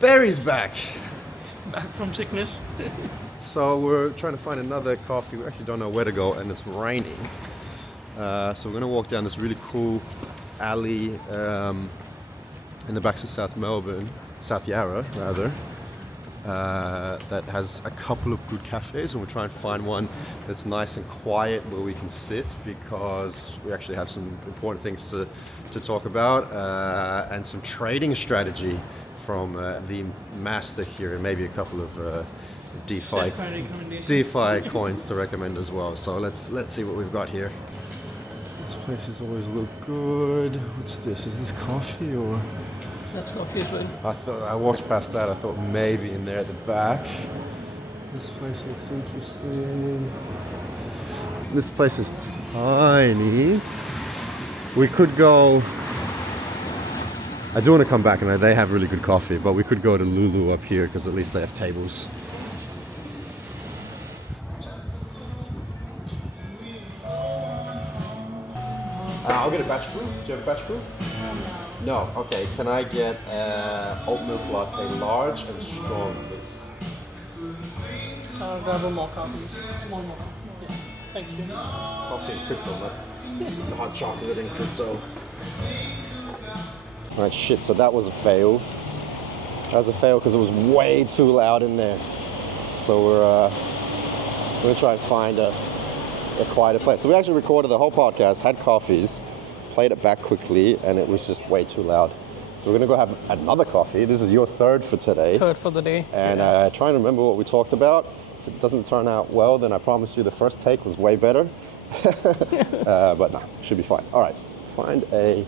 Barry's back. Back from sickness. So we're trying to find another coffee. We actually don't know where to go, and it's raining. So we're gonna walk down this really cool alley in the backs of South Melbourne, South Yarra rather, that has a couple of good cafes, and we'll try and find one that's nice and quiet where we can sit, because we actually have some important things to talk about, and some trading strategy from the master here, and maybe a couple of DeFi coins to recommend as well. So let's see what we've got here. This places always look good. What's this? Is this coffee or? That's coffee as well. I walked past that. I thought maybe in there at the back. This place looks interesting. This place is tiny. We could go. I do want to come back, and they have really good coffee, but we could go to Lulu up here because at least they have tables. I'll get a batch brew. Do you have a batch brew? No. Okay. Can I get oat milk latte, large and strong, please? I'll grab a mocha, please. Small mocha. Yeah. Thank you. Coffee and crypto, not hot chocolate and crypto. Alright, shit. So that was a fail. That was a fail because it was way too loud in there. So we're gonna try and find a quieter place. So we actually recorded the whole podcast, had coffees, played it back quickly, and it was just way too loud. So we're gonna go have another coffee. This is your third for today. Third for the day. And trying to remember what we talked about. If it doesn't turn out well, then I promise you the first take was way better. But no, should be fine. All right, find a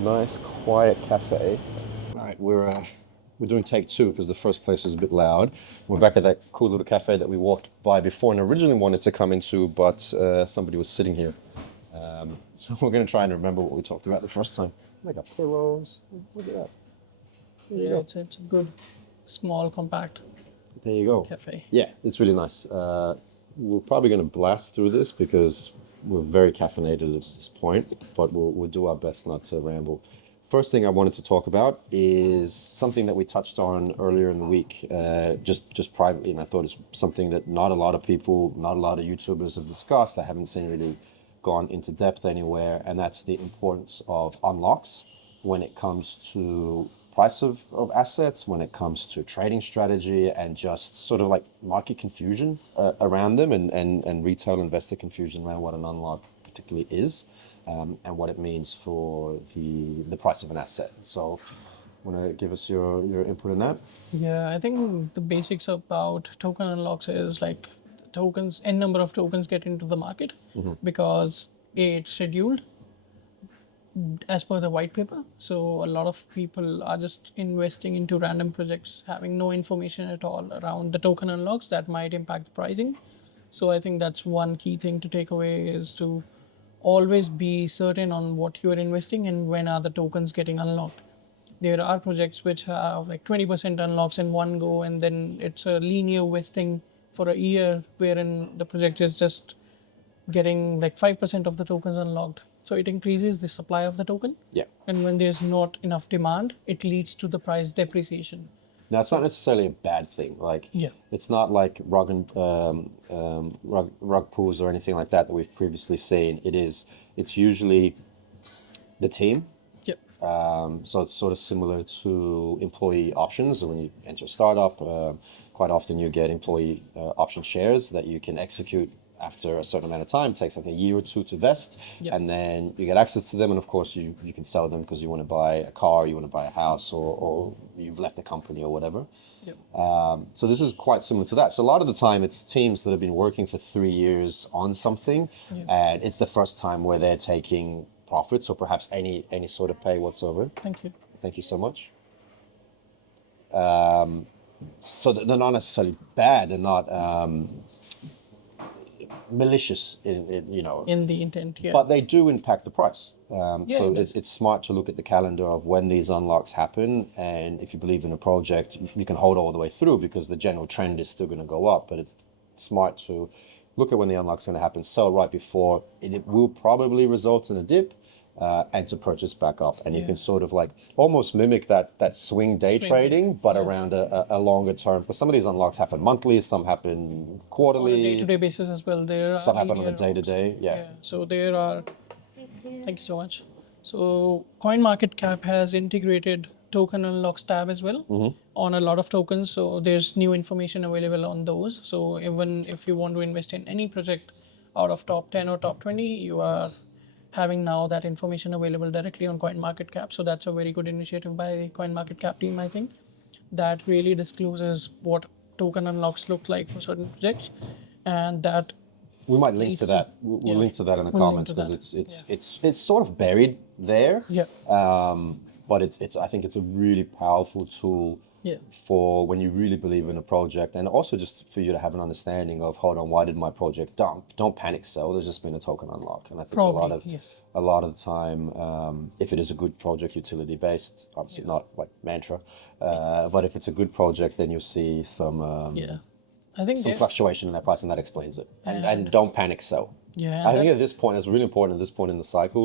nice quiet cafe. All right, we're doing take two because the first place was a bit loud. We're back at that cool little cafe that we walked by before and originally wanted to come into, but somebody was sitting here. So we're going to try and remember what we talked about the first time. They got pillows. Look at that. Yeah, it's a good, small, compact There you go. cafe. Yeah, it's really nice. We're probably going to blast through this because we're very caffeinated at this point, but we'll do our best not to ramble. First thing I wanted to talk about is something that we touched on earlier in the week, just privately, and I thought it's something that not a lot of people, not a lot of YouTubers have discussed. I haven't seen really gone into depth anywhere, and that's the importance of unlocks when it comes to price of assets, when it comes to trading strategy, and just sort of like market confusion around them, and retail investor confusion around what an unlock particularly is. And what it means for the price of an asset. So, want to give us your input on that? Yeah, I think the basics about token unlocks is like tokens, n number of tokens get into the market because it's scheduled as per the white paper. So a lot of people are just investing into random projects, having no information at all around the token unlocks that might impact the pricing. So I think that's one key thing to take away, is to always be certain on what you are investing and when are the tokens getting unlocked. There are projects which have like 20% unlocks in one go, and then it's a linear vesting for a year wherein the project is just getting like 5% of the tokens unlocked. So it increases the supply of the token. Yeah. And when there's not enough demand, it leads to the price depreciation. Now, it's not necessarily a bad thing. Like, Yeah. it's not like rug pulls or anything like that we've previously seen. It's usually the team. Yep. So it's sort of similar to employee options. When you enter a startup, quite often you get employee option shares that you can execute after a certain amount of time. It takes like a year or two to vest, Yep. and then you get access to them, and of course you can sell them because you want to buy a car, you want to buy a house, or you've left the company or whatever. Yep. So this is quite similar to that. So a lot of the time it's teams that have been working for 3 years on something, and it's the first time where they're taking profits or perhaps any sort of pay whatsoever. Thank you. Thank you so much. So they're not necessarily bad, they're not malicious In the intent, yeah. but they do impact the price. Yeah, So it does. it's smart to look at the calendar of when these unlocks happen, and if you believe in a project, you can hold all the way through because the general trend is still going to go up. But it's smart to look at when the unlock's going to happen, sell right before. It will probably result in a dip, and to purchase back up. And you Yeah. can sort of like almost mimic that swing day Swing, trading, but yeah. around a longer term. Because some of these unlocks happen monthly, some happen On a quarterly, day-to-day basis as well, there are some happen on a linear day to day. unlocks. Yeah. Yeah. So there are. Thank you so much. So CoinMarketCap has integrated token unlocks tab as well on a lot of tokens. So there's new information available on those. So even if you want to invest in any project out of top 10 or top 20, you are having now that information available directly on CoinMarketCap. So that's a very good initiative by the CoinMarketCap team, I think, that really discloses what token unlocks look like for certain projects, and that We might link leads to to that. We'll yeah, link to that in the we'll link comments to because that. it's sort of buried there. Yeah. But it's I think it's a really powerful tool Yeah. for when you really believe in a project, and also just for you to have an understanding of, hold on, why did my project dump? Don't panic sell. There's just been a token unlock, and I think Probably, yes. a lot of the time, if it is a good project, utility based, obviously not like mantra, but if it's a good project, then you'll see some. Yeah. I think Some there, fluctuation in that price, and that explains it. And And- don't panic sell. yeah, I and think that, at this point, it's really important at this point in the cycle.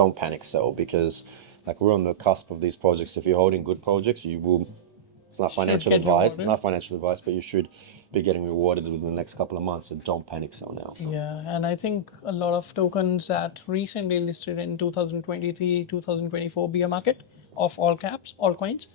Don't panic sell, because like we're on the cusp of these projects. If you're holding good projects, you will. It's not financial get advice, rewarded. not financial advice, but you should be getting rewarded within the next couple of months. So don't panic sell now. yeah, and I think a lot of tokens that recently listed in 2023, 2024 bear market of all caps, all coins,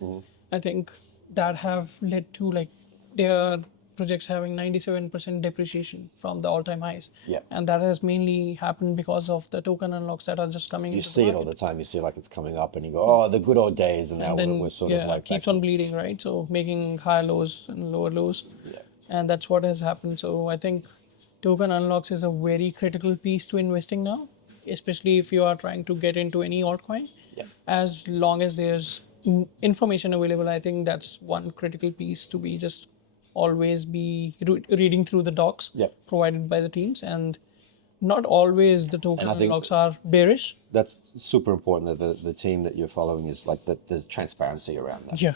I think that have led to like their projects having 97% depreciation from the all-time highs. Yeah. And that has mainly happened because of the token unlocks that are just coming You into see the it all market. the time. You see like it's coming up, and you go, "Oh, the good old days," and now And then we're sort yeah, of like keeps back on bleeding, right? So making higher lows and lower lows. Yeah. And that's what has happened. So I think token unlocks is a very critical piece to investing now, especially if you are trying to get into any altcoin. Yeah. As long as there's information available, I think that's one critical piece to be just always be reading through the docs Yep. provided by the teams, and not always the token And I think- unlocks are bearish. That's super important that the team that you're following is like that there's transparency around that. Yeah.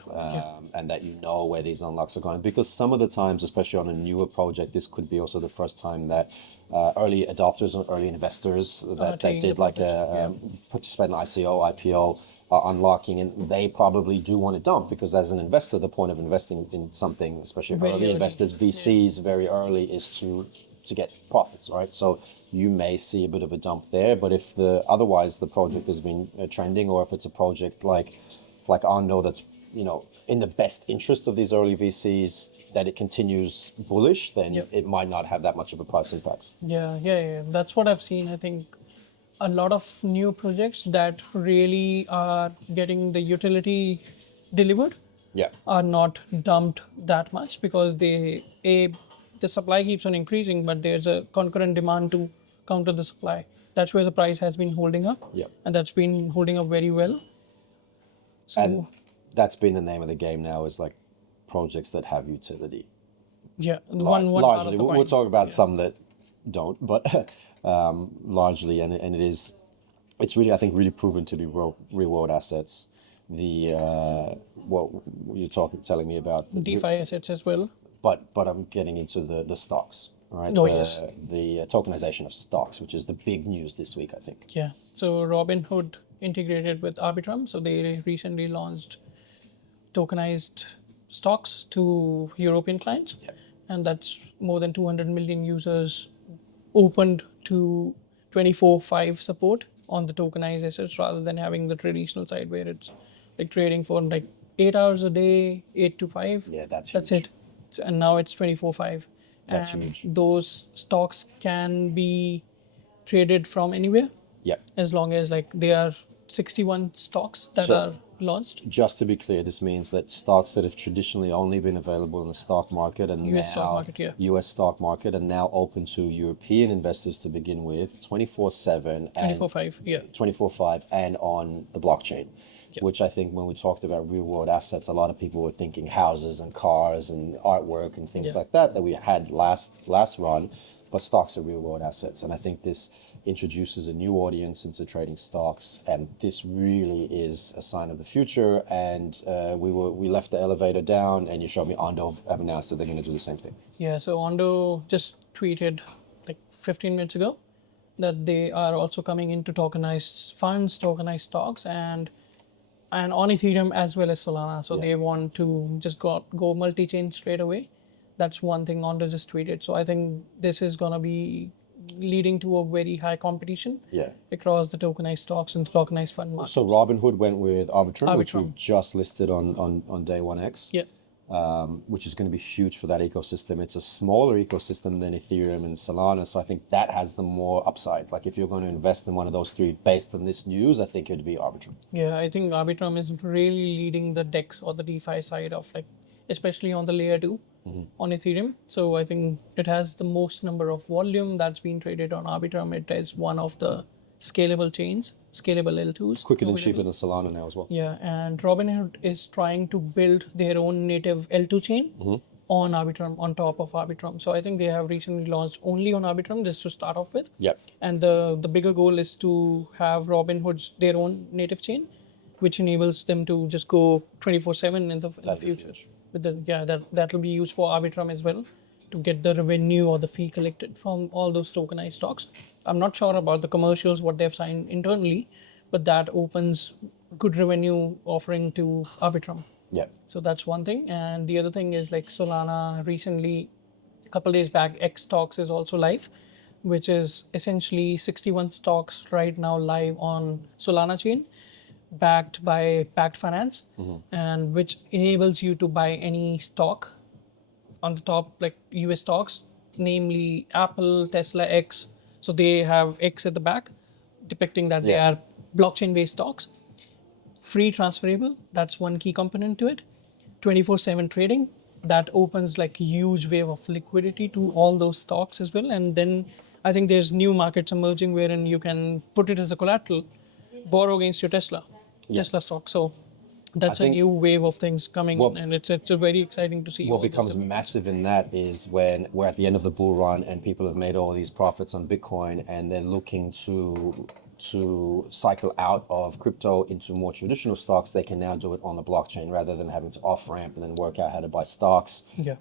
And that you know where these unlocks are going. Because some of the times, especially on a newer project, this could be also the first time that early adopters or early investors that taking did the like a participate in ICO, IPO, are unlocking, and they probably do want to dump, because as an investor, the point of investing in something, especially Very early early. investors, VCs, very early, is to get profits, right? So you may see a bit of a dump there, but if otherwise the project has been trending, or if it's a project like Ondo that's in the best interest of these early VCs, that it continues bullish, then Yep. it might not have that much of a price impact. Yeah. That's what I've seen. I think a lot of new projects that really are getting the utility delivered Yeah, are not dumped that much because the supply keeps on increasing, but there's a concurrent demand to counter the supply. That's where the price has been holding up, yeah, and that's been holding up very well. So and that's been the name of the game now, is like projects that have utility. yeah, one part of Largely, the we'll coin. talk about some that don't, but largely, and it's really, I think, really proven to be real world assets. The what you're telling me about DeFi assets as well. but I'm getting into the stocks, right? Oh, yes. The tokenization of stocks, which is the big news this week, I think. Yeah. So Robinhood integrated with Arbitrum. So they recently launched tokenized stocks to European clients. Yep. And that's more than 200 million users opened to 24/5 support on the tokenized assets, rather than having the traditional side where it's like trading for like 8 hours a day, 8 to 5. Yeah, that's That's huge. it. And now it's 24/5. That's And huge. those stocks can be traded from anywhere, Yep. as long as like there are 61 stocks that So- are launched. Just to be clear, this means that stocks that have traditionally only been available in the stock market and US stock now market, yeah. US stock market, and now open to European investors to begin with, 24/7 and 24/5. Yeah. 24/5 and on the blockchain. Which I think when we talked about real world assets, a lot of people were thinking houses and cars and artwork and things Yeah. like that we had last run, but stocks are real world assets, and I think this introduces a new audience into trading stocks, and this really is a sign of the future. And we left the elevator down, and you showed me Ondo have announced that they're going to do the same thing. Yeah, so Ondo just tweeted like 15 minutes ago that they are also coming into tokenized funds, tokenized stocks, and on Ethereum as well as Solana. So Yeah. they want to just go multi-chain straight away. That's one thing Ondo just tweeted. So I think this is gonna be leading to a very high competition Yeah. across the tokenized stocks and the tokenized fund market. So Robinhood went with Arbitrum, which Arbitrum. we've just listed on day 1X. Yeah. Which is going to be huge for that ecosystem. It's a smaller ecosystem than Ethereum and Solana, so I think that has the more upside. Like if you're going to invest in one of those three based on this news, I think it would be Arbitrum. Yeah, I think Arbitrum is really leading the DEX or the DeFi side of like, especially on the layer 2 on Ethereum. So I think it has the most number of volume that's been traded on Arbitrum. It is one of the scalable chains, scalable L2s. Quicker than available. cheaper than Solana now as well. Yeah, and Robinhood is trying to build their own native L2 chain on Arbitrum, on top of Arbitrum. So I think they have recently launched only on Arbitrum just to start off with. Yep. And the bigger goal is to have Robinhood's their own native chain, which enables them to just go 24/7 in the future. huge. With that'll be used for Arbitrum as well to get the revenue or the fee collected from all those tokenized stocks. I'm not sure about the commercials what they've signed internally, but that opens good revenue offering to Arbitrum. Yeah. So that's one thing. And the other thing is like Solana recently, a couple days back, X stocks is also live, which is essentially 61 stocks right now live on Solana chain, backed by Pact Finance, and which enables you to buy any stock on the top, like US stocks, namely Apple, Tesla, X. So they have X at the back, depicting that they Yeah. are blockchain based stocks. Free transferable, that's one key component to it. 24/7 trading, that opens like a huge wave of liquidity to all those stocks as well. And then I think there's new markets emerging wherein you can put it as a collateral, borrow against your Tesla stock. So that's a think- new wave of things coming, Well- and it's a very exciting to see. What all those becomes developments. massive in that is when we're at the end of the bull run and people have made all these profits on Bitcoin and they're looking to cycle out of crypto into more traditional stocks, they can now do it on the blockchain rather than having to off ramp and then work out how to buy stocks. Yeah.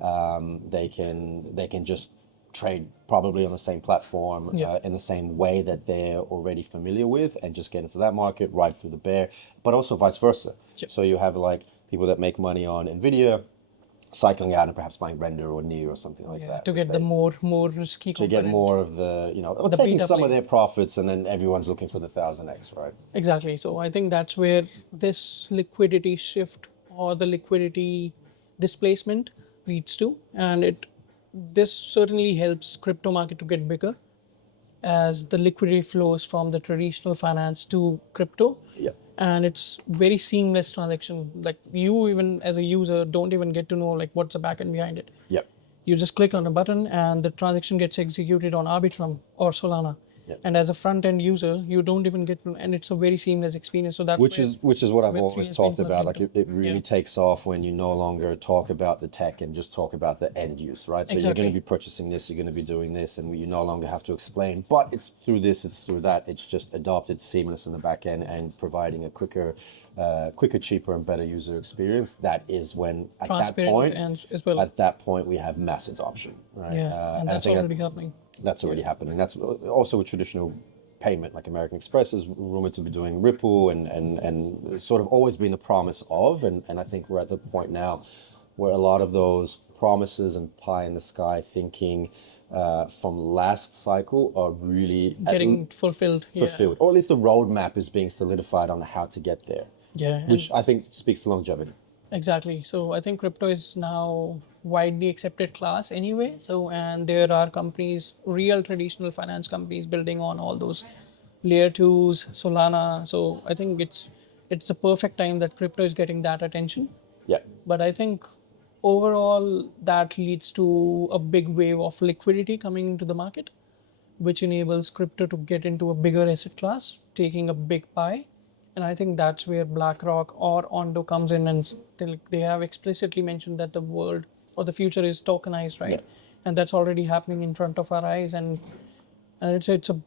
They can just trade probably on the same platform Yeah. in the same way that they're already familiar with and just get into that market, ride through the bear, but also vice versa. Yep. So you have like people that make money on Nvidia cycling out and perhaps buying Render or NEO or something like that. To get the more risky to get more of the, or The taking beta some of play. their profits, and then everyone's looking for the 1000x, right? Exactly. So I think that's where this liquidity shift or the liquidity displacement leads to, and this certainly helps crypto market to get bigger as the liquidity flows from the traditional finance to crypto. Yeah. And it's very seamless transaction. Like you even as a user don't even get to know like what's the backend behind it. Yep. You just click on a button and the transaction gets executed on Arbitrum or Solana. Yep. And as a front end user, you don't even get to, and it's a very seamless experience. So that's Which is what I've Web3 always has talked been about. plugged Like it really Yeah. takes off when you no longer talk about the tech and just talk about the end use, right? So you're Exactly. going to be purchasing this, you're going to be doing this, and you no longer have to explain. But it's through this, it's through that. It's just adopted, seamless in the back end, and providing a quicker, cheaper, and better user experience. That is when at that transparent point, and as well. at that point, we have mass adoption, right? Yeah, and I that's think already happening. that's already happening. That's also a traditional payment, like American Express is rumored to be doing Ripple and sort of always been the promise of. And I think we're at the point now where a lot of those promises and pie in the sky thinking from last cycle are really Getting fulfilled. fulfilled, or at least the roadmap is being solidified on how to get there, Yeah. and- which I think speaks to longevity. Exactly. So I think crypto is now widely accepted class anyway. So and there are companies, real traditional finance companies, building on all those layer twos, Solana. So I think it's a perfect time that crypto is getting that attention. Yeah. But I think overall that leads to a big wave of liquidity coming into the market, which enables crypto to get into a bigger asset class, taking a big pie. And I think that's where BlackRock or Ondo comes in, and they have explicitly mentioned that the world or the future is tokenized, right? Yeah. And that's already happening in front of our eyes, and it's a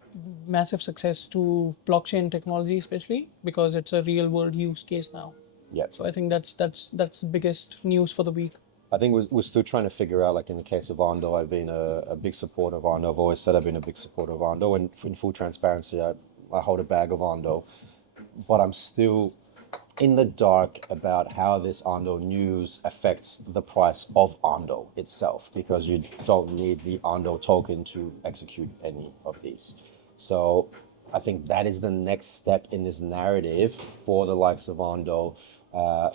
massive success to blockchain technology, especially because it's a real world use case now. Yeah. So I think that's the biggest news for the week. I think we're still trying to figure out, like in the case of Ondo, I've been a big supporter of Ondo. I've always said I've been a big supporter of Ondo, and in full transparency, I hold a bag of Ondo, but I'm still in the dark about how this Ondo news affects the price of Ondo itself, because you don't need the Ondo token to execute any of these. So I think that is the next step in this narrative for the likes of Ondo,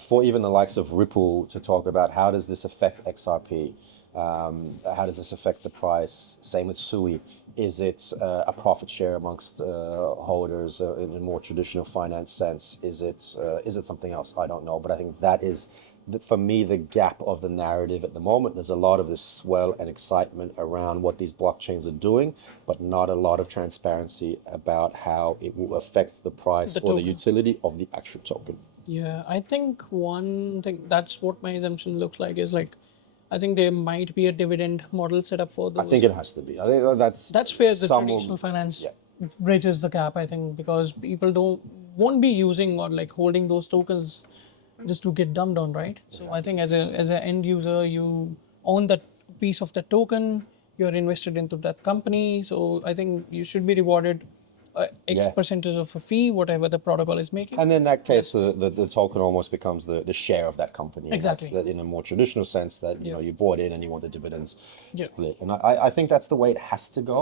for even the likes of Ripple, to talk about how does this affect XRP? How does this affect the price? Same with SUI. Is it a profit share amongst holders in a more traditional finance sense? Is it something else? I don't know. But I think that is, for me, the gap of the narrative at the moment. There's a lot of this swell and excitement around what these blockchains are doing, but not a lot of transparency about how it will affect the price The or the token. utility of the actual token. Yeah, I think one thing, that's what my assumption looks like, is like, I think there might be a dividend model set up for I think those. it has to be. I think that's That's where the some traditional finance yeah. bridges the gap, I think, because people won't be using or like holding those tokens just to get dumped on, right? So I think as an end user, you own that piece of that token, you're invested into that company. So I think you should be rewarded X Yeah. percentage of a fee, whatever the protocol is making. And in that case, the token almost becomes the share of that company. And that's Exactly. in a more traditional sense that, Yeah. you bought in and you want the dividends Yeah. split. And I think that's the way it has to go.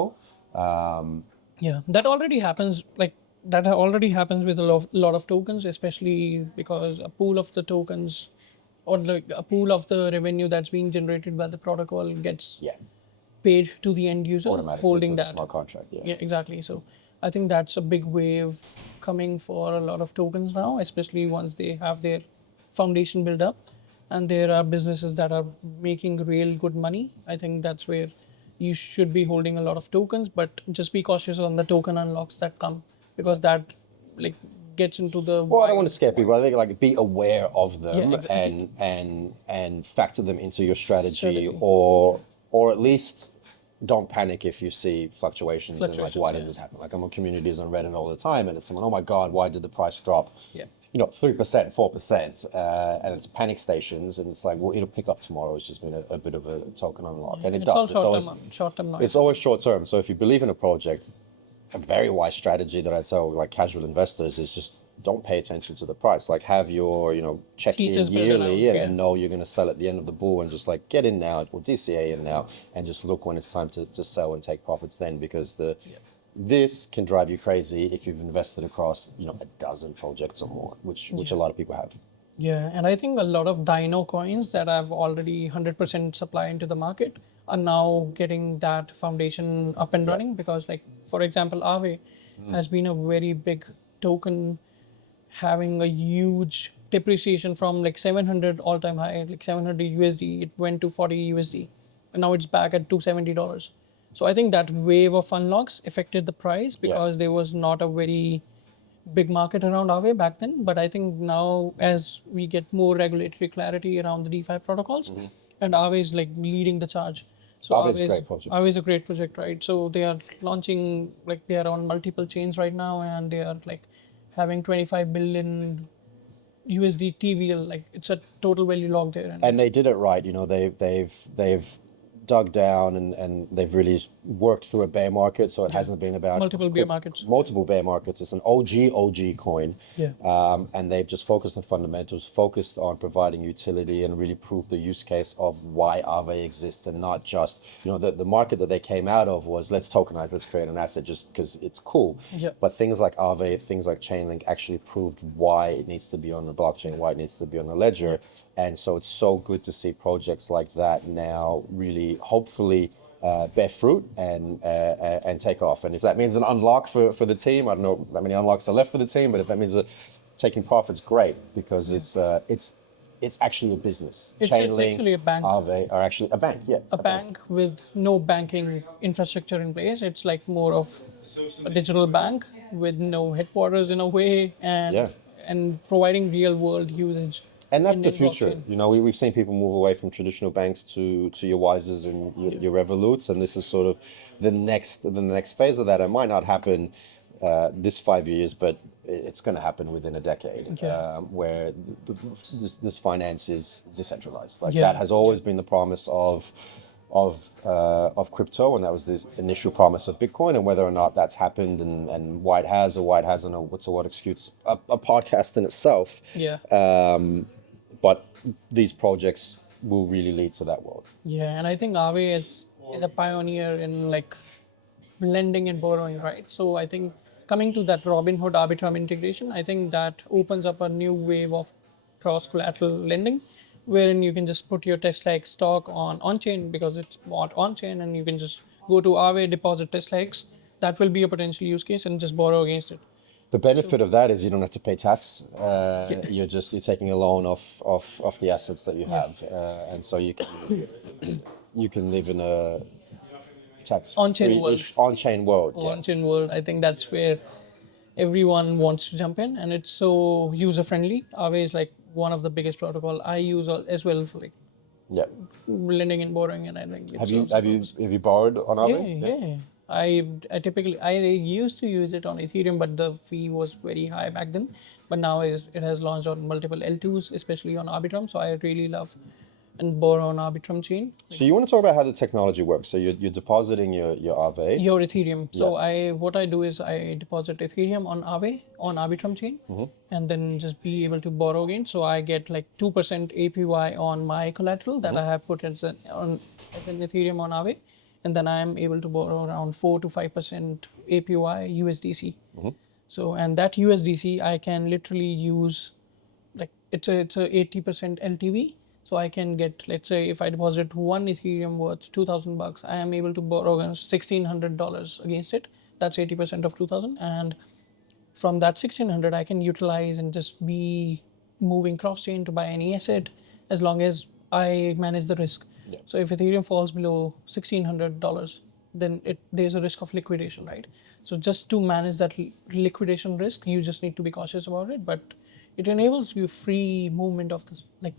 Yeah, that already happens. Like that already happens with a lot of tokens, especially because a pool of the tokens or like a pool of the revenue that's being generated by the protocol gets Yeah, paid to the end user automatically holding through the that. smart contract. Yeah. Yeah, exactly. So I think that's a big wave coming for a lot of tokens now, especially once they have their foundation built up and there are businesses that are making real good money. I think that's where you should be holding a lot of tokens, but just be cautious on the token unlocks that come, because that like gets into the Well, I don't want to scare people. I think like be aware of Yeah, them exactly. and factor them into your strategy, Strategy. or at least don't panic if you see fluctuations and like, Fluctuations, why yeah. does this happen? Like I'm on communities on Reddit all the time, and it's someone, oh my God, why did the price drop? Yeah. 3%, 4%, and it's panic stations, and it's like, well, it'll pick up tomorrow. It's just been a bit of a token unlock, and it It's all does. short term noise. It's always short term. So if you believe in a project, a very wise strategy that I tell like casual investors is just don't pay attention to the price. Like have your, check in Thesis built yearly around, and know you're going to sell at the end of the bull, and just like get in now or DCA in now and just look when it's time to sell and take profits then, because this can drive you crazy if you've invested across, a dozen projects or more, which a lot of people have. Yeah, and I think a lot of Dino coins that have already 100% supply into the market are now getting that foundation up and running, because, like, for example, Aave has been a very big token, having a huge depreciation from like 700 all time high, like 700 USD, it went to 40 USD, and now it's back at $270. So I think that wave of unlocks affected the price because there was not a very big market around Aave back then. But I think now, as we get more regulatory clarity around the DeFi protocols, and Aave is like leading the charge. So Aave is a great project. Aave is a great project, right? So they are launching, like they are on multiple chains right now, and they are like having 25 billion USD TVL. Like it's a total value locked there, And they did it right. They've dug down and they've really worked through a bear market. So it hasn't been about multiple bear markets. multiple bear markets. It's an OG coin. Yeah. And they've just focused on fundamentals, focused on providing utility, and really proved the use case of why Aave exists, and not just, the market that they came out of was let's tokenize, let's create an asset just because it's cool. Yeah. But things like Aave, things like Chainlink actually proved why it needs to be on the blockchain, why it needs to be on the ledger. And so it's so good to see projects like that now really, hopefully, bear fruit and take off. And if that means an unlock for the team, I don't know how many unlocks are left for the team, but if that means taking profits, great, because it's actually a business. It's Chainlink, actually a bank. Aave are actually a bank, yeah. A bank with no banking infrastructure in place. It's like more of a digital bank with no headquarters in a way, and providing real world usage. And that's in the a future. blockchain. We've seen people move away from traditional banks to your Wises and your Revoluts, and this is sort of the next phase of that. It might not happen this 5 years, but it's going to happen within a decade, Yeah. where this finance is decentralized. Like Yeah. that has always been the promise of crypto, and that was the initial promise of Bitcoin. And whether or not that's happened, and why it has or why it hasn't, or what's a what excuse, a podcast in itself. Yeah. But these projects will really lead to that world. Yeah, and I think Aave is a pioneer in like lending and borrowing, right? So I think coming to that Robinhood Arbitrum integration, I think that opens up a new wave of cross collateral lending, wherein you can just put your Tesla X stock on chain because it's bought on chain, and you can just go to Aave, deposit Tesla X. That will be a potential use case, and just borrow against it. The benefit of that is you don't have to pay tax. Yeah. You're taking a loan off the assets that you have, and so you can live in a tax On-chain world. on-chain world. Yeah. On-chain world, I think that's where everyone wants to jump in, and it's so user friendly. Aave is like one of the biggest protocol I use as well for like Yeah. lending and borrowing, and I think it Have you serves have the you purpose. have you borrowed on Yeah, Aave? yeah. I typically I used to use it on Ethereum, but the fee was very high back then. But now it has launched on multiple L2s, especially on Arbitrum. So I really love and borrow on Arbitrum chain. So you want to talk about how the technology works? So you're depositing your Aave. Your Ethereum. So Yeah. what I do is I deposit Ethereum on Aave on Arbitrum chain, and then just be able to borrow again. So I get like 2% APY on my collateral that I have put as an Ethereum on Aave, and then I am able to borrow around 4 to 5% APY USDC. So and that USDC I can literally use, like it's a 80% LTV. So I can get, let's say if I deposit one Ethereum worth $2,000, I am able to borrow $1,600 against it. That's 80% of 2,000, and from that 1,600 I can utilize and just be moving cross chain to buy any asset as long as I manage the risk. Yeah. So if Ethereum falls below $1,600, then there's a risk of liquidation, right? So just to manage that liquidation risk, you just need to be cautious about it. But it enables you free movement of this, like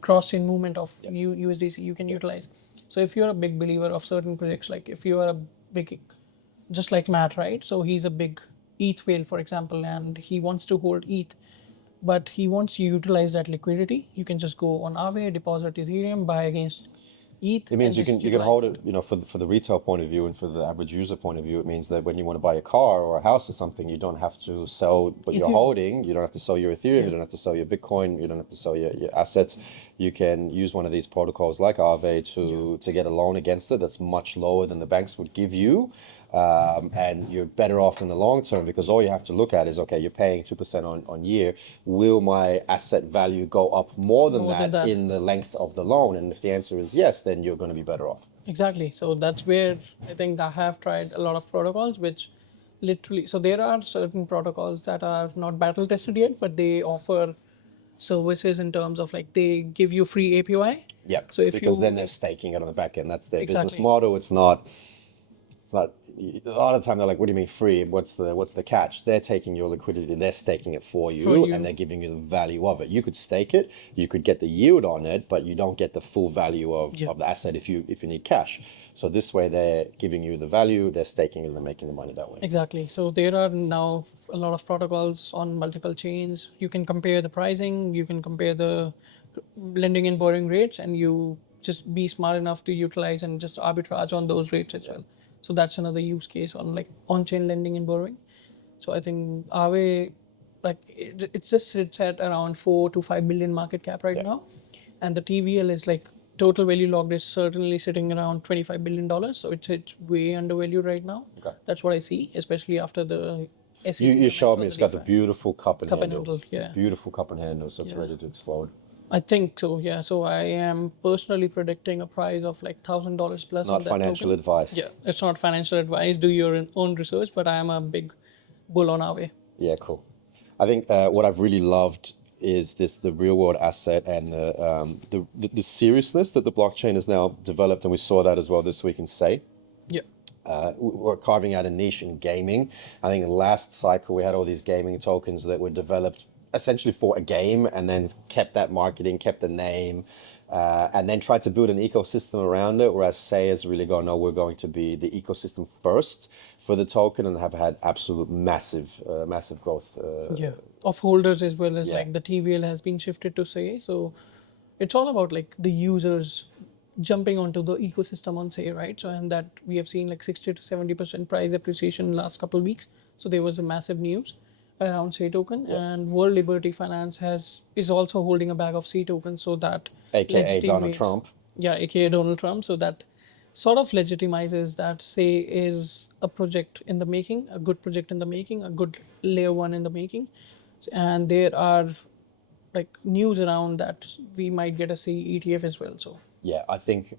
cross chain movement of USDC you can utilize. So if you're a big believer of certain projects, like if you are a big, just like Matt, right? So he's a big ETH whale, for example, and he wants to hold ETH, but he wants to utilize that liquidity. You can just go on Aave, deposit Ethereum, buy against ETH. It means and you can hold it, for the retail point of view and for the average user point of view. It means that when you want to buy a car or a house or something, you don't have to sell what you're Ethereum. holding. You don't have to sell your Ethereum. You don't have to sell your Bitcoin. You don't have to sell your assets. You can use one of these protocols like Aave to get a loan against it that's much lower than the banks would give you. And you're better off in the long term because all you have to look at is, okay, you're paying 2% on year. Will my asset value go up more than that in the length of the loan? And if the answer is yes, then you're going to be better off. Exactly. So that's where I think I have tried a lot of protocols, which literally, so there are certain protocols that are not battle tested yet, but they offer services in terms of like they give you free APY. Yeah. So if because you, then they're staking it on the back end. That's their business Exactly. model. It's not. A lot of the time they're like, "What do you mean free? What's the catch?" They're taking your liquidity, they're staking it for you, and they're giving you the value of it. You could stake it, you could get the yield on it, but you don't get the full value of the asset if you need cash. So this way, they're giving you the value, they're staking it, and they're making the money that way. Exactly. So there are now a lot of protocols on multiple chains. You can compare the pricing, you can compare the lending and borrowing rates, and you just be smart enough to utilize and just arbitrage on those rates as well. So that's another use case on like on-chain lending and borrowing. So I think Aave, like it just sits at around 4 to 5 billion market cap right now, and the TVL is like total value logged is certainly sitting around $25 billion. So it's way undervalued right now. Okay. That's what I see, especially after the SEC. You showed me comment it's on got the DeFi. beautiful cup and Cup and handle. handle, yeah. Beautiful cup and handle, so it's ready to explode. I think so, yeah. So I am personally predicting a price of like $1,000 plus on Not that financial token. advice. Yeah, it's not financial advice. Do your own research, but I am a big bull on Aave. Yeah, cool. I think what I've really loved is the real world asset and the seriousness that the blockchain has now developed, and we saw that as well this week in Say. Yeah. We're carving out a niche in gaming. I think last cycle we had all these gaming tokens that were developed essentially for a game and then kept that marketing, kept the name, and then try to build an ecosystem around it. Whereas Say is really going, no, we're going to be the ecosystem first for the token, and have had absolute massive growth. Yeah, of holders as well as Yeah. like the TVL has been shifted to Say. So it's all about like the users jumping onto the ecosystem on Say, right? So and that we have seen like 60 to 70% price appreciation in last couple of weeks. So there was a massive news around Say token, and World Liberty Finance is also holding a bag of Say tokens, so that AKA Donald legitimates, Trump. yeah, aka Donald Trump, so that sort of legitimizes that Say is a project in the making, a good project in the making, a good layer one in the making, and there are like news around that we might get a Say ETF as well. So Yeah, I think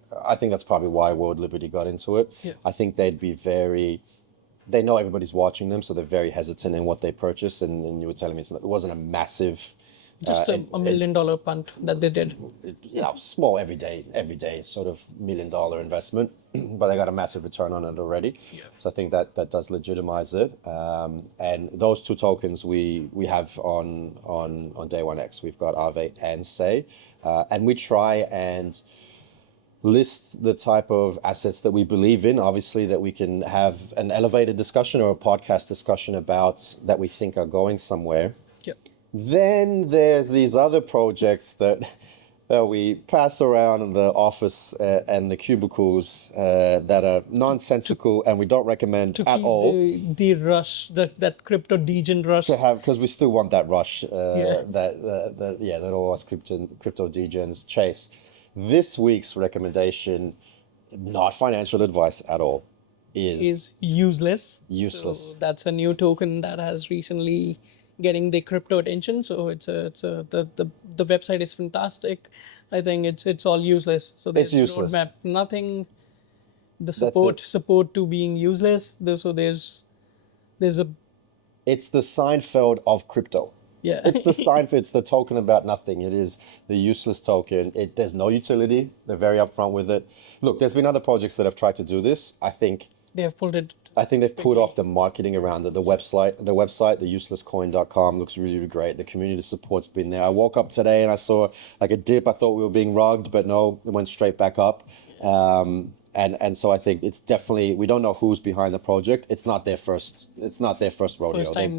that's probably why World Liberty got into it. yeah, I think they know everybody's watching them, so they're very hesitant in what they purchase. And you were telling me it wasn't a massive, just a $1 million punt that they did. small everyday sort of $1 million investment, but they got a massive return on it already. Yeah. So I think that does legitimize it. And those two tokens we have on Day One X. We've got Aave and Say, and we try and list the type of assets that we believe in, obviously, that we can have an elevated discussion or a podcast discussion about, that we think are going somewhere. Yeah. Then there's these other projects that we pass around in the office and the cubicles that are nonsensical and we don't recommend To at keep all the rush, that crypto degen rush. to have, because we still want that rush Yeah. that all us crypto degens chase. This week's recommendation, not financial advice at all, Is useless. Useless. So that's a new token that has recently getting the crypto attention. So the website is fantastic. I think it's all useless. So there's useless. roadmap, nothing. The it. support to being useless. So there's a It's the Seinfeld of crypto. yeah. It's the Seinfeld. It's the token about nothing. It is the useless token. There's no utility. They're very upfront with it. Look, there's been other projects that have tried to do this. I think They have pulled it. they've pulled off the marketing around it. The website, the uselesscoin.com, looks really, really great. The community support's been there. I woke up today and I saw like a dip. I thought we were being rugged, but no, it went straight back up. And so I think it's definitely, we don't know who's behind the project. It's not their first rodeo. First time,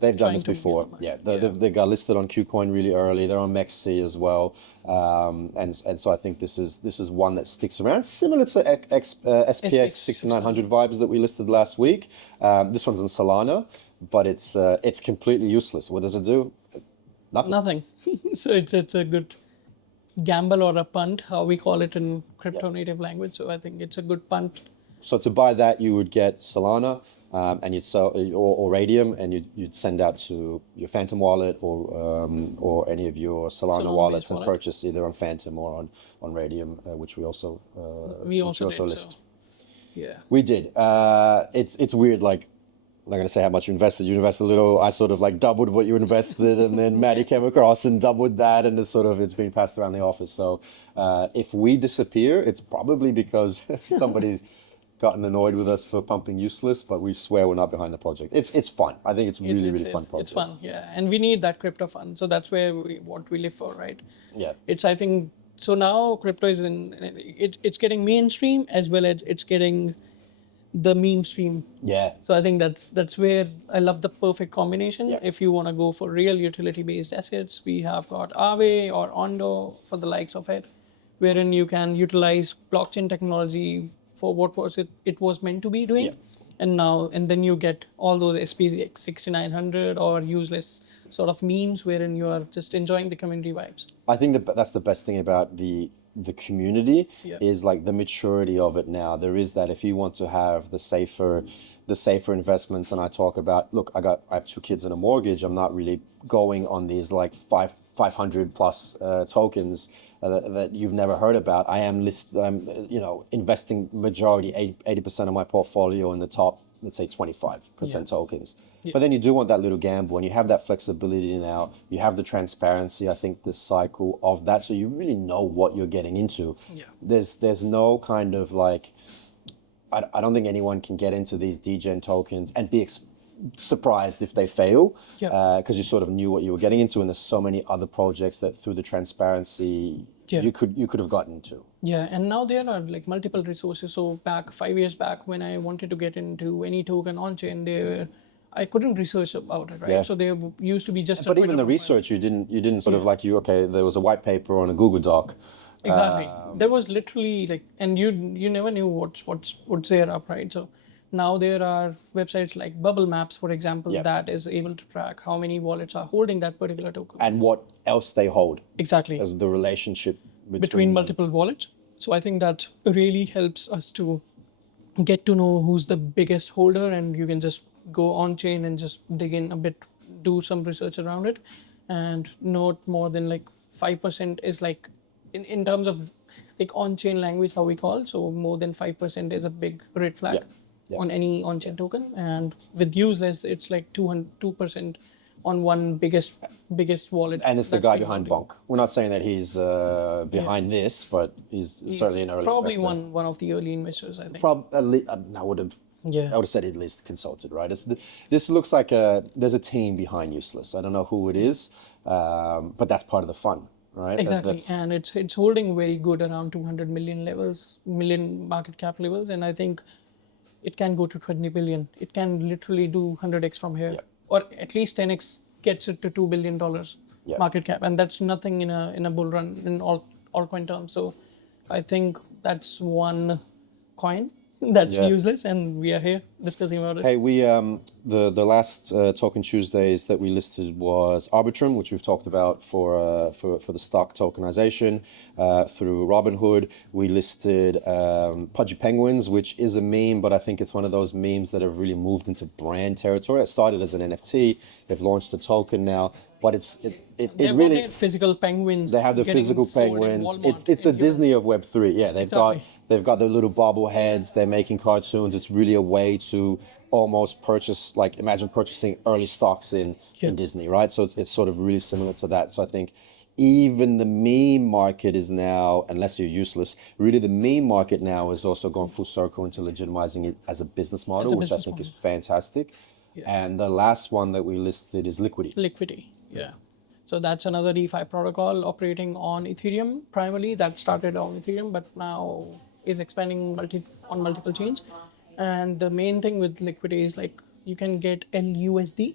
They've done trying this to get before. the market. Yeah, they got listed on KuCoin really early. They're on MEXC as well. And so I think this is one that sticks around, similar to SPX 6900 vibes that we listed last week. This one's on Solana, but it's completely useless. What does it do? Nothing. So it's a good gamble or a punt, how we call it in crypto native language. So I think it's a good punt. So to buy that, you would get Solana, and you'd sell or Radium, and you'd send out to your Phantom wallet or any of your Solana Solana-based wallets and wallet. purchase either on Phantom or on Radium, which we also We also which we did. list. So, yeah. We did. It's weird. Like, I'm not gonna say how much you invested. You invested a little. I sort of like doubled what you invested, and then Maddie came across and doubled that, and it's been passed around the office. So if we disappear, it's probably because somebody's gotten annoyed with us for pumping useless. But we swear we're not behind the project. It's fun. I think it's really fun project. It's fun, yeah. And we need that crypto fun. So that's where what we live for, right? Yeah. I think, so now crypto is it's getting mainstream as well as it's getting the meme stream. Yeah. So I think that's where I love the perfect combination. Yeah. If you want to go for real utility-based assets, we have got Aave or Ondo for the likes of it, wherein you can utilize blockchain technology for what it was meant to be doing. Yeah. And then you get all those SPX 6900 or useless sort of memes wherein you are just enjoying the community vibes. I think that's the best thing about the community Yeah. is like the maturity of it now. There is that if you want to have the safer investments, and I talk about, look, I have 2 kids and a mortgage. I'm not really going on these like 500 plus tokens that you've never heard about. I'm investing majority 80% of my portfolio in the top, let's say 25% tokens. But then you do want that little gamble, and you have that flexibility now. You have the transparency, I think, the cycle of that. So you really know what you're getting into. Yeah. There's no kind of like, I don't think anyone can get into these degen tokens and be surprised if they fail, Yeah. because you sort of knew what you were getting into. And there's so many other projects that through the transparency Yeah. you could have gotten to. Yeah, and now there are like multiple resources. So back 5 years back, when I wanted to get into any token on chain, I couldn't research about it, right? Yeah. So there used to be just a But even Twitter the profile. research, you didn't sort of like okay, there was a white paper on a Google Doc. Exactly. There was literally like, and you never knew what's there up, right? So now there are websites like Bubble Maps, for example, Yeah. that is able to track how many wallets are holding that particular token. And what else they hold Exactly. as the relationship Between multiple wallets. So I think that really helps us to get to know who's the biggest holder, and you can just go on chain and just dig in a bit, do some research around it, and not more than like 5% is like in terms of like on chain language how we call. So more than 5% is a big red flag Yeah. on any on chain token, and with useless it's like 2% on one biggest wallet. And it's the that's guy been behind holding. Bonk. We're not saying that he's behind this, but he's certainly an early Probably investor. one of the early investors, I think. I would have. Yeah. I would have said at least consulted, right? This looks like there's a team behind Useless. I don't know who it is, but that's part of the fun, right? Exactly, and it's holding very good around 200 million market cap levels, and I think it can go to 20 billion. It can literally do 100x from here, or at least 10x gets it to $2 billion market cap, and that's nothing in a bull run in altcoin terms. So I think that's one coin that's Yeah. useless, and we are here discussing about it. Hey, we the last Token Tuesdays that we listed was Arbitrum, which we've talked about for the stock tokenization through Robinhood. We listed Pudgy Penguins, which is a meme, but I think it's one of those memes that have really moved into brand territory. It started as an NFT. They've launched a token now, but it They've really got their physical penguins. they have the getting physical sold in penguins. Walmart It's the in US. Disney of Web3. Yeah, Exactly. they've got the little bobbleheads. They're making cartoons. It's really a way to almost purchase, like imagine purchasing early stocks in Disney, right? So it's sort of really similar to that. So I think even the meme market is now, unless you're useless, really the meme market now has also gone full circle into legitimizing it as a business model, which I think is fantastic. And the last one that we listed is Liquidity. Liquidity, yeah. So that's another DeFi protocol operating on Ethereum primarily. That started on Ethereum, but now is expanding on multiple chains. And the main thing with Liquidity is like you can get LUSD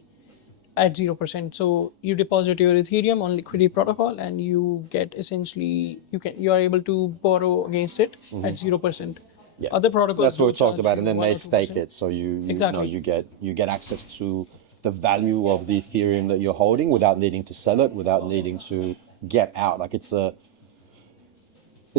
at 0%. So you deposit your Ethereum on Liquidity protocol, and you get essentially you are able to borrow against it at 0%. Yeah. Other protocols That's what we do talked charge about, you and then 1 they or stake 2%. it, so you Exactly. you get access to the value of the Ethereum that you're holding without needing to sell it, without needing to get out. Like it's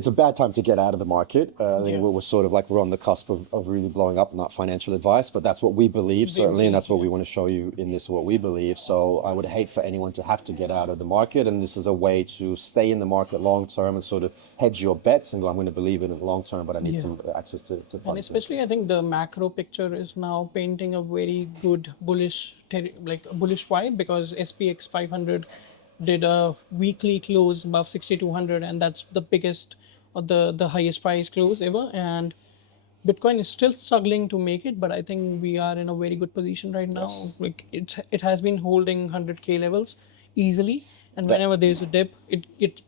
a bad time to get out of the market. I think we're sort of like we're on the cusp of really blowing up. Not financial advice, but that's what we believe certainly, and that's what we want to show you in this what we believe. So I would hate for anyone to have to get out of the market, and this is a way to stay in the market long term and sort of hedge your bets and go, I'm going to believe in it long term, but I need some access to funds. And especially, I think the macro picture is now painting a very good bullish vibe, because SPX 500 did a weekly close above 6,200, and that's the biggest or the highest price close ever. And Bitcoin is still struggling to make it, but I think we are in a very good position right now. Like it has been holding 100K levels easily, and whenever there's a dip, it's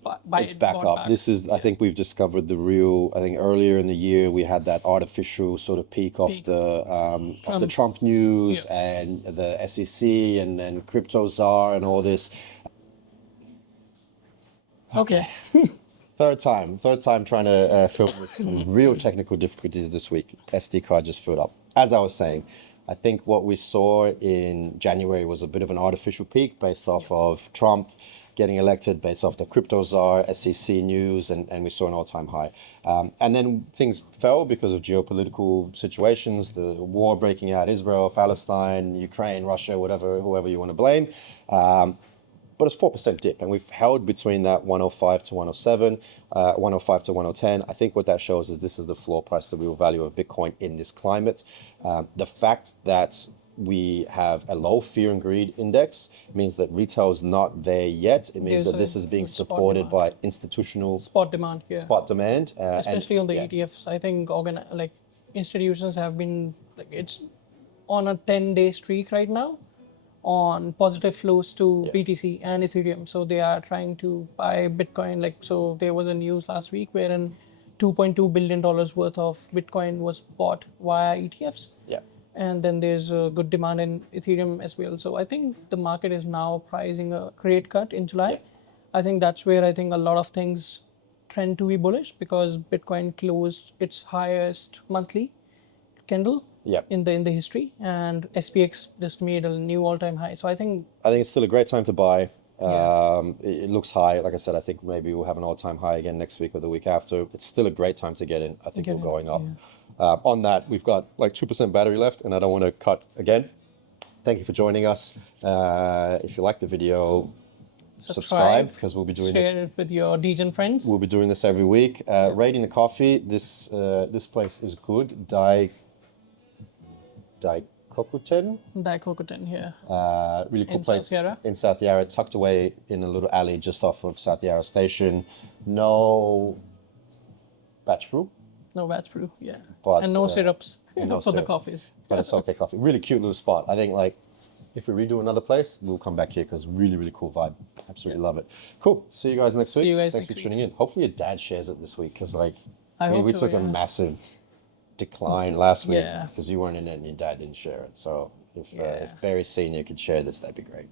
back up. This is, I think we've discovered the real. I think earlier in the year we had that artificial sort of peak of the Trump news and the SEC and crypto czar and all this. Okay. Third time trying to film with some real technical difficulties this week. SD card just filled up. As I was saying, I think what we saw in January was a bit of an artificial peak based off of Trump getting elected, based off the crypto czar, SEC news, and we saw an all-time high. And then things fell because of geopolitical situations, the war breaking out, Israel, Palestine, Ukraine, Russia, whoever you want to blame. But it's 4% dip, and we've held between that 105 to 107, 105 to 110. I think what that shows is this is the floor price, the real value of Bitcoin in this climate. The fact that we have a low fear and greed index means that retail is not there yet. It means that this is being supported by institutional spot demand. Yeah. Spot demand, especially on the ETFs. I think institutions have been like it's on a 10-day streak right now on positive flows to BTC and Ethereum. So they are trying to buy Bitcoin. Like, so there was a news last week wherein $2.2 billion worth of Bitcoin was bought via ETFs. Yeah. And then there's a good demand in Ethereum as well. So I think the market is now pricing a rate cut in July. I think that's where I think a lot of things trend to be bullish, because Bitcoin closed its highest monthly candle Yep. in the history, and SPX just made a new all-time high. So I think it's still a great time to buy. Yeah. It looks high. Like I said, I think maybe we'll have an all-time high again next week or the week after. It's still a great time to get in. I think Get we're in, going up. On that, we've got like 2% battery left, and I don't want to cut again. Thank you for joining us. If you like the video, subscribe, because we'll be doing this. Share it with your degen friends. We'll be doing this every week. Rating the coffee. This place is good. Daikokuten. Daikokuten here. Really cool In place South Yarra. in South Yarra, tucked away in a little alley just off of South Yarra Station. No batch brew, No batch brew, yeah. But, and no syrups no for the syrup. coffees. but it's okay coffee. Really cute little spot. I think like if we redo another place, we'll come back here because really, really cool vibe. Absolutely love it. Cool. See you guys next week. you guys Thanks next for tuning in. Hopefully your dad shares it this week because like I hope we so, took a yeah. massive decline last week Yeah. because you weren't in it and your dad didn't share it. So if Barry Senior could share this, that'd be great.